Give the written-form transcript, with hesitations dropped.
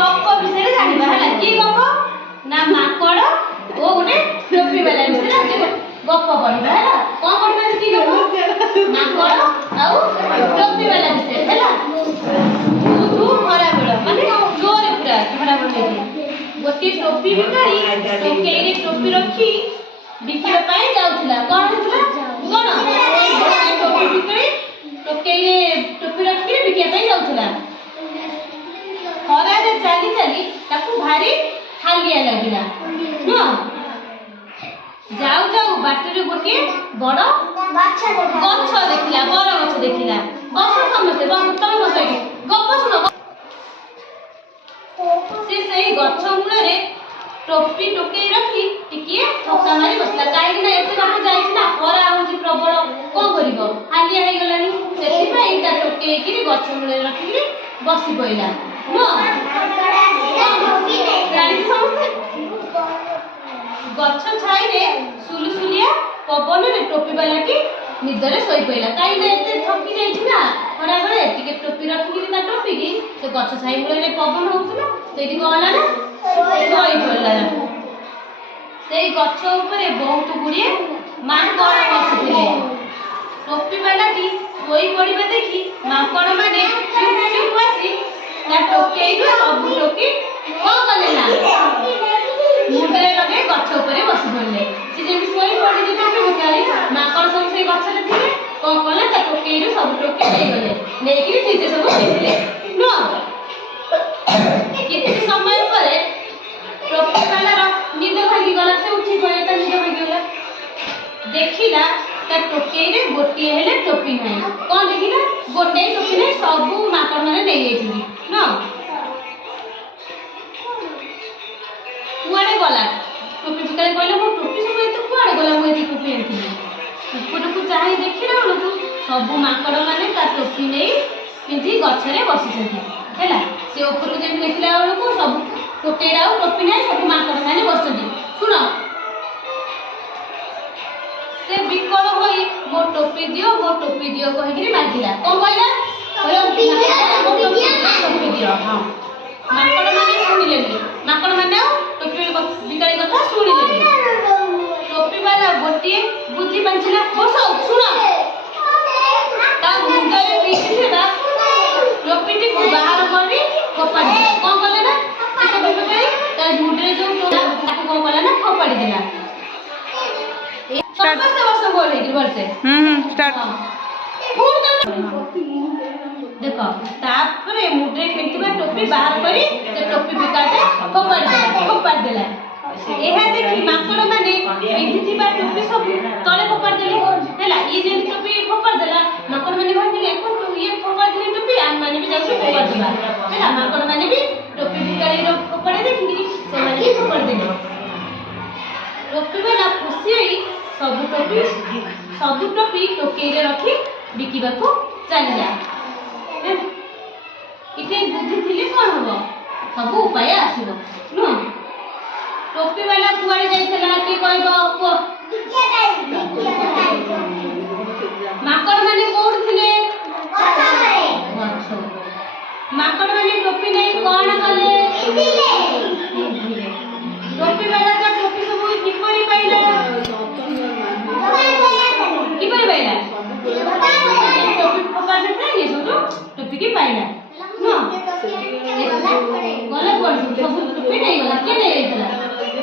गप विषय जानिबा हला की गप ना माकड़ ओ गुटे टोपी वाला विषय आज गप पढिबा हला कोन पढिबा की गप माकड़ आउ टोपी वाला विषय हला तू खरा बेला माने जोरे पूरा खरा बेला गोटी टोपी बिकाई टोकेरे टोपी रखी बिकिबा पाई जाउथला कोन होतला कोन टोपी बिकाई टोकेरे टोपी रखी बिकिबा पाई जाउथला खरा रे चाली चाली ताकू भारी हालिया लागिला न जाऊ जाऊ बाटरे गोटी बड़ गछ देखिला बड़ गछ देखिला बस समझते बस तम बस गप सुनो से सही गछ मूल रे टोपी टोके रखी टिके थका मारी बसला काई ना एते बाटे जाईछि ना खरा होछि प्रबल को करिवो हालिया हे गलानी सेति पई ता टोके कि गछ मूल रे रखी बसी पइला न जानि समझते गछ छाई रे सुलुसुलिया पवन रे टोपी वालाटी निदरे सोई पइला काई ना एते थकी जाईछि ना खरा गले टिके टोपी रखी ता टोपी की से गछ छाई मूल रे पवन होउछला सेति कहला ना सोई पइला सेई गछ ऊपर बहुत गुड़िए माकड़ बसिथिले टोपी वालाटी सोई पड़िबा देखि माकड़ माने चुप चुप आसी ना टोकेई सब टोकी को कले ना मुंडे लगे गछ ऊपर बसि पड़ले से जे सोई पड़ी जे टोपी मुकाली माकड़ सब से गछ रे थिले को कले ता टोकेई सब टोकी ले गले नेकी निजे सब दिले नो किछि समय परे टोपी वाला निद भागी गला से उठी पड़े ता निद भागी गला देखिला ता टोकेई रे गोटी हेले टोपी नाही कोन देखिला गोटे टोपी ने सब माकड़ माने ले जाइछी न कुआडे गला टोपी बिकाले कहले मो टोपी सब एते कुआडे गला मो एते टोपी एंती ऊपर को चाहि देखिला बळकु सब माकड़ माने ता टोपी नै पिंधी गछरे बसिछथि हैला से ऊपर को जे देखिला बळकु सब टोकेई राउ टोपी नै सब माकड़ माने बसथि सुनो से बिकल होई मो टोपी दियो कहि कि मागिला कोन कहला टोपी दियो हां माकड़ माने सुनिलेनी माकड़ माने टोपी बिकाई कथा सुनिलेनी टोपी वाला गोटी बुद्धि पंचला बसो सुनो ता मुंडरे पीछेला टोपी टी बाहर करी फोपाड़ी कोन कहले ना टोपी बिकाई ता मुंडरे जो टोला ताको कोन कहला ना फोपाड़ी देला समस्त बस बोले कि बोलते स्टार्ट देखो तापरे मुंडरे पिंतबा टोपी बाहर करी से टोपी बिकाते फोपाड़ी देला एहा देखि माकड़ माने पिंधिथिबा टोपी सब तळे फोपाड़ी देले हैला ई जे टोपी फोपाड़ी देला माकड़ माने भाबिले कोन ये फोपाड़ी देले टोपी आन माने भी जाउ फोपाड़ी देला हैला माकड़ माने भी टोपी बिकाई रो फोपाड़ी देखि से माने भी फोपाड़ी देले टोपी वाला खुशी होई सब टोपी टोकेई रे रखी बिकिबा को चलिया इते बुद्धि थिले कोन हबो सब उपाय आसीबो नो टोपी वाला कुआरे जाइतला के कहबो को माकड़ माने कोड थिले माकड़ माने टोपी नै कोन कले टोपी वाला का टोपी सब किपरि पाइला किपरि पाइला टोपी फोपाड़ देता ये सब टोपी की पाइला नो गला पड़ सब टोपी नै